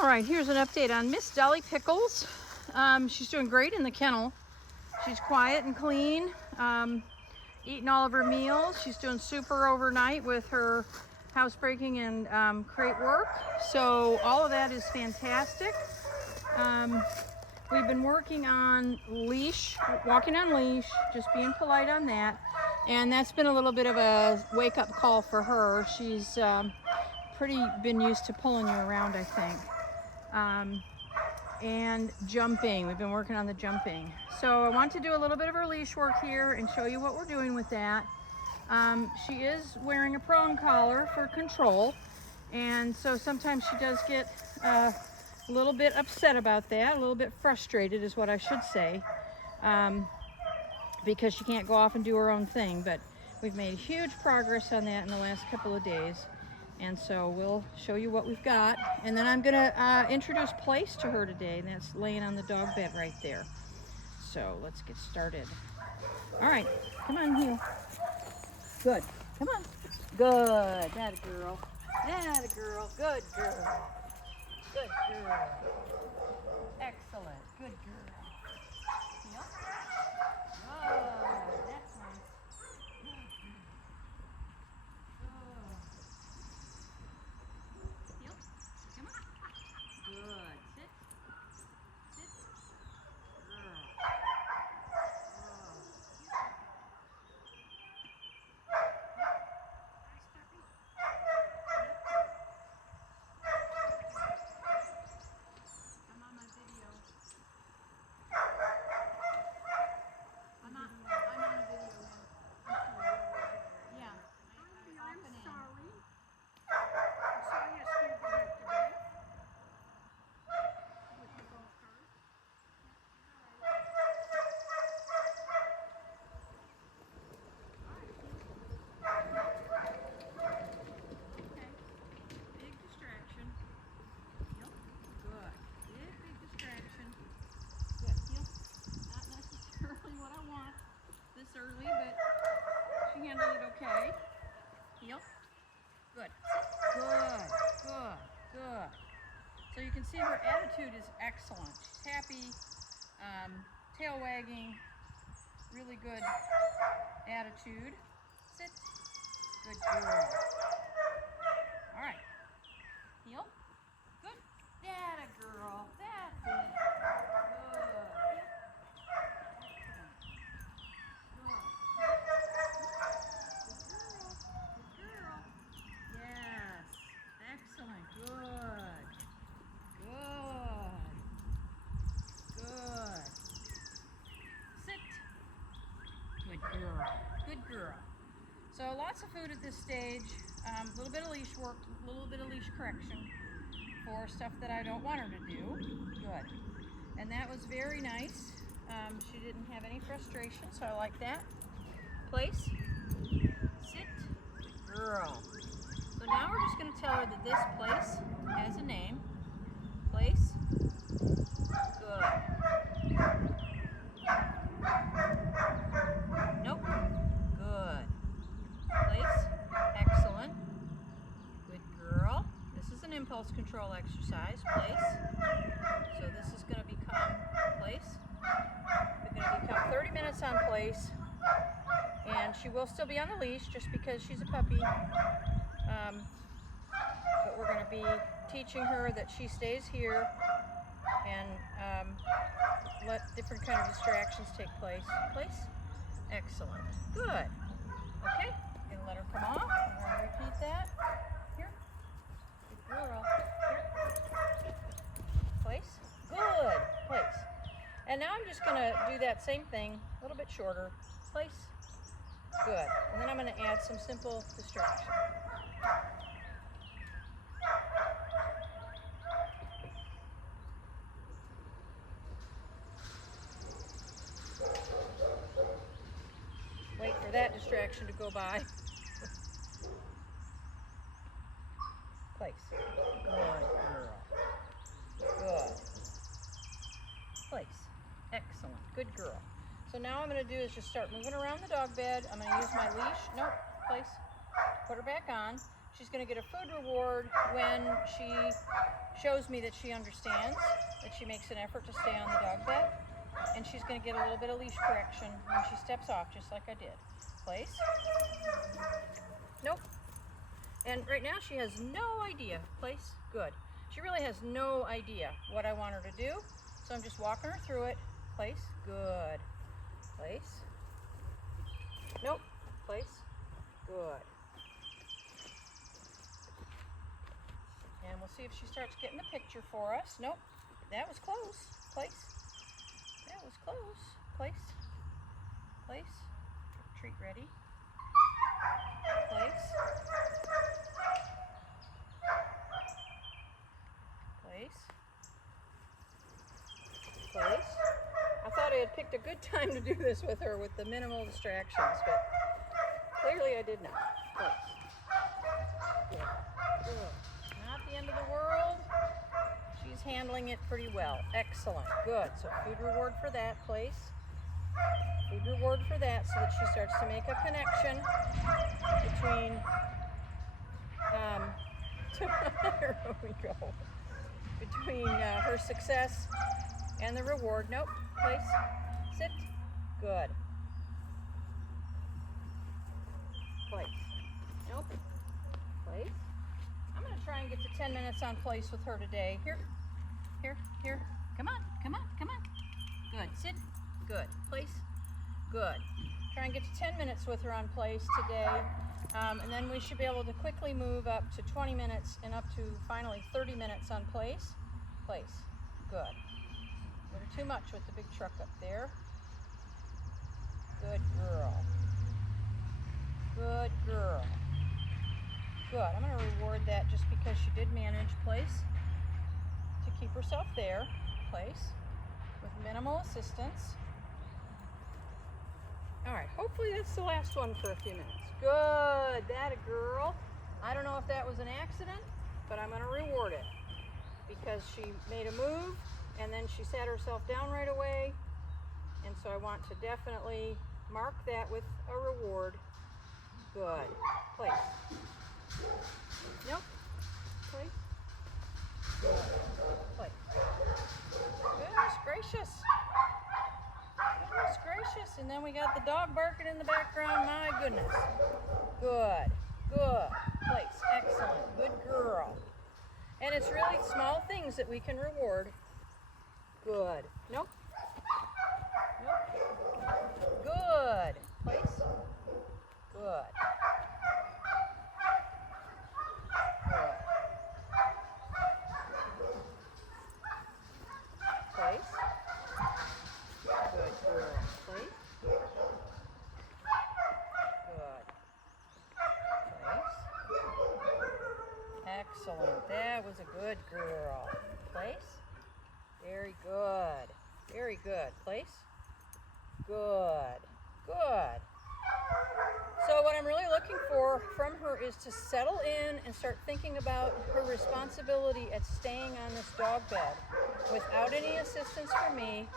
All right, here's an update on Miss Dolly Pickles. She's doing great in the kennel. She's quiet and clean, eating all of her meals. She's doing super overnight with her housebreaking and crate work. So all of that is fantastic. We've been working on leash, walking on leash, just being polite on that. And that's been a little bit of a wake-up call for her. She's pretty been used to pulling you around, I think. And jumping. We've been working on the jumping. So I want to do a little bit of her leash work here and show you what we're doing with that. She is wearing a prong collar for control. And so sometimes she does get a little bit upset about that, a little bit frustrated is what I should say, because she can't go off and do her own thing. But we've made huge progress on that in the last couple of days. And so we'll show you what we've got. And then I'm gonna introduce Place to her today, and that's laying on the dog bed right there. So let's get started. All right, come on, heel. Good, come on. Good, that a girl. That a girl, good girl. Good girl. Excellent, good girl. Heel. Good, that's nice. Heel. Come on. Good. Sit. Sit. Girl. Nice puppy. I'm on my video. I'm on a video now. Yeah. I'm sorry. I saw you scooping up today. With the golf cart. Okay. Big distraction. Heel. Good. Big distraction. Good. Heel. Not necessarily what I want this early, but she handled it okay. Heel. Good. Sit. Good. Good. Good. So you can see her attitude is excellent. She's happy, tail wagging, really good attitude. Sit. Good girl. All right. Heel. Good. That a girl. That's it. Good. Good girl. Yes. Excellent. Good. Good. Good. Sit. Good girl. Good girl. So lots of food at this stage. A little bit of leash work, a little bit of leash correction for stuff that I don't want her to do. Good. And that was very nice. She didn't have any frustration, so I like that. Place. Sit. Good girl. So now we're just going to tell her that this place has a name. Place. Good. Nope. Good. Place. Excellent. Good girl. This is an impulse control exercise. Place. So this is going to become Place. We're going to become 30 minutes on Place. And she will still be on the leash just because she's a puppy. But we're going to be teaching her that she stays here and let different kind of distractions take place. Place. Excellent. Good. Okay. Gonna let her come off. We're going to repeat that. Here. Good girl. Here. Place. Good. Place. And now I'm just going to do that same thing, a little bit shorter. Place. Good. And then I'm going to add some simple distraction. Wait for that distraction to go by. Place. Good girl. Good. Place. Excellent. Good girl. So now what I'm going to do is just start moving around the dog bed. I'm going to use my leash. Nope. Place. Put her back on. She's going to get a food reward when she shows me that she understands, that she makes an effort to stay on the dog bed. And she's going to get a little bit of leash correction when she steps off, just like I did. Place. Nope. And right now she has no idea. Place. Good. She really has no idea what I want her to do. So I'm just walking her through it. Place. Good. Place. Nope. Place. Good. And we'll see if she starts getting the picture for us. Nope. That was close. Place. That was close. Place. Place. Treat ready. Place. Place. Place. I thought I had picked a good time to do this with her with the minimal distractions, but clearly I did not. Place. Good. Good. Not the end of the world. She's handling it pretty well. Excellent. Good. So food reward for that. Place. Food reward for that so that she starts to make a connection between there we go. Between her success and the reward. Nope. Place. Sit. Good. Place. Nope. Place. I'm going to try and get to 10 minutes on place with her today. Here. Here. Here. Come on. Come on. Come on. Good. Sit. Good. Place. Good. Try and get to 10 minutes with her on place today. And then we should be able to quickly move up to 20 minutes and up to finally 30 minutes on place. Place. Good. A little too much with the big truck up there. Good girl. Good girl. Good. I'm going to reward that just because she did manage place to keep herself there. Place. With minimal assistance. All right. Hopefully that's the last one for a few minutes. Good. That a girl. I don't know if that was an accident, but I'm going to reward it because she made a move and then she sat herself down right away. And so I want to definitely mark that with a reward. Good. Place. Nope. Place. Good. Place. Goodness gracious. Goodness gracious. And then we got the dog barking in the background. My goodness. Good. Good. Place. Excellent. Good girl. And it's really small things that we can reward. Good. Nope. Nope. Good. Place. Good. Good. Place. Good girl. Place. Good. Place. Excellent. That was a good girl. Place. Very good. Very good. Place. Good. Good. So what I'm really looking for from her is to settle in and start thinking about her responsibility at staying on this dog bed without any assistance from me.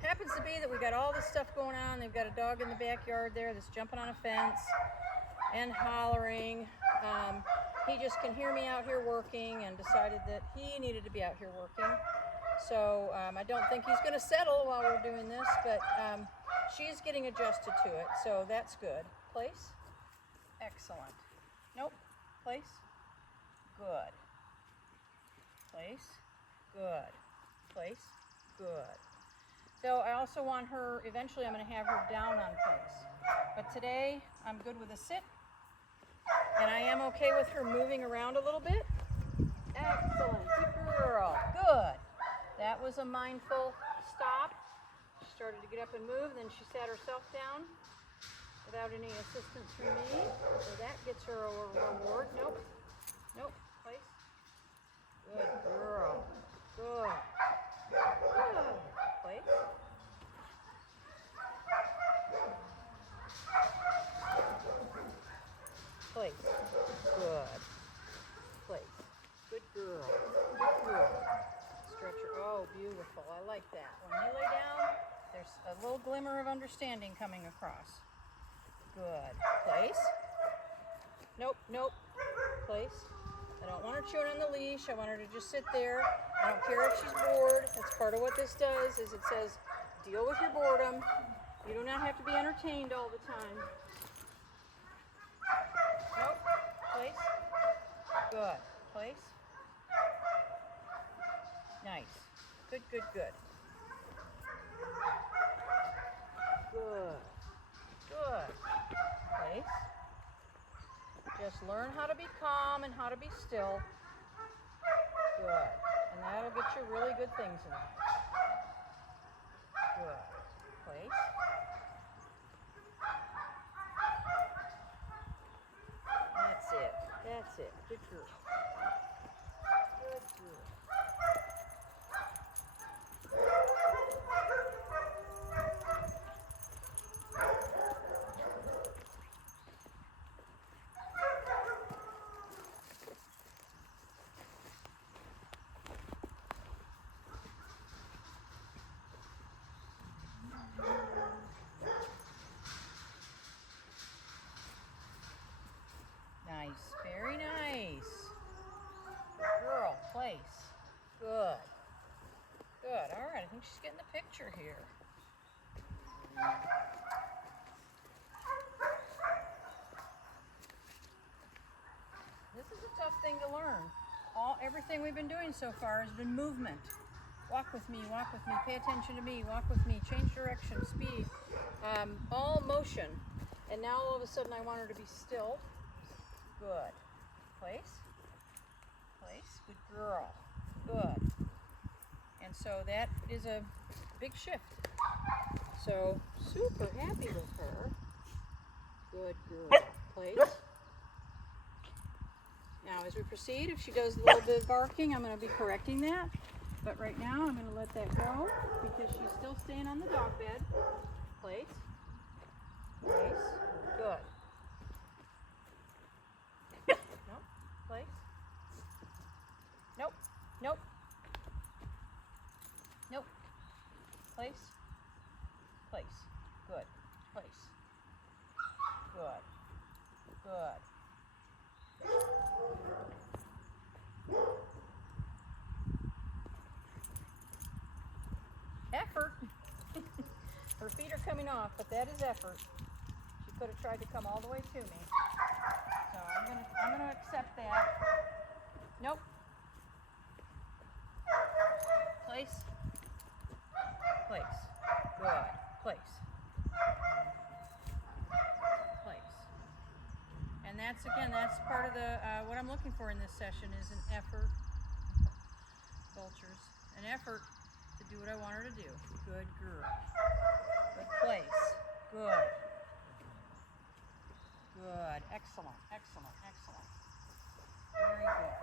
Happens to be that we got all this stuff going on. They've got a dog in the backyard there that's jumping on a fence and hollering. He just can hear me out here working and decided that he needed to be out here working. So I don't think he's going to settle while we're doing this, but she's getting adjusted to it, so that's good. Place. Excellent. Nope. Place. Good. Place. Good. Place. Good. So I also want her, eventually I'm going to have her down on place. But today I'm good with a sit. And I am okay with her moving around a little bit. Excellent. Good girl. Good. That was a mindful stop. She started to get up and move, then she sat herself down without any assistance from me. So that gets her a reward. Nope. Nope. Place. Good girl. Good. Good. Place. Place. Good. Place. Good girl. Good girl. Stretcher. Oh, beautiful. I like that. When you lay down, there's a little glimmer of understanding coming across. Good. Place. Nope, nope. Place. I don't want her chewing on the leash. I want her to just sit there. I don't care if she's bored. That's part of what this does, is it says, deal with your boredom. You do not have to be entertained all the time. Nope. Place. Good. Place. Nice. Good, good, good. Good. Good. Place. Just learn how to be calm and how to be still. Good. And that'll get you really good things in life. Good. Place. That's it. That's it. Good girl. Good girl. Nice. Very nice. Good girl. Place. Good. Good. All right. I think she's getting the picture here. This is a tough thing to learn. Everything we've been doing so far has been movement. Walk with me, pay attention to me, walk with me, change direction, speed, all motion. And now all of a sudden I want her to be still. Good. Place. Place. Good girl. Good. And so that is a big shift. So super happy with her. Good girl. Place. Now as we proceed, if she does a little bit of barking, I'm going to be correcting that. But right now I'm going to let that go because she's still staying on the dog bed. Place. Place. Good. Nope. Place. Nope. Nope. Nope. Place. Place. Good. Place. Good. Good. Effort. Her feet are coming off, but that is effort. She could have tried to come all the way to me. So I'm gonna accept that. Nope. Place. Place. Good. Place. Place. And that's part of the what I'm looking for in this session is an effort. Vultures. An effort to do what I want her to do. Good girl. Good place. Good. Good. Excellent. Excellent. Excellent. Very good.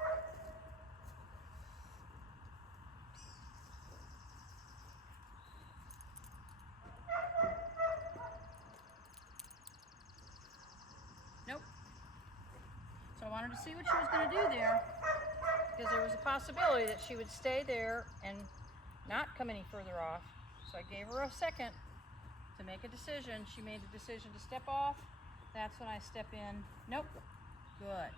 Nope. So I wanted to see what she was going to do there, because there was a possibility that she would stay there and not come any further off. So I gave her a second to make a decision. She made the decision to step off. That's when I step in. Nope. Good.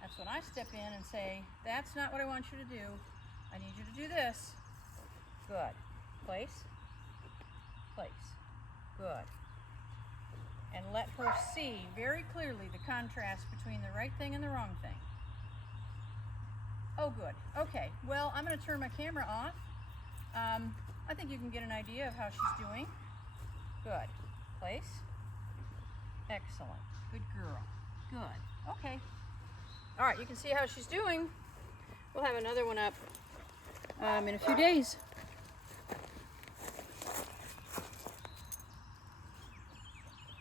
That's when I step in and say, that's not what I want you to do. I need you to do this. Good. Place. Place. Good. And let her see very clearly the contrast between the right thing and the wrong thing. Oh, good. Okay. Well, I'm going to turn my camera off. I think you can get an idea of how she's doing. Good. Place. Excellent. Good girl. Good. Okay. All right, you can see how she's doing. We'll have another one up in a few days.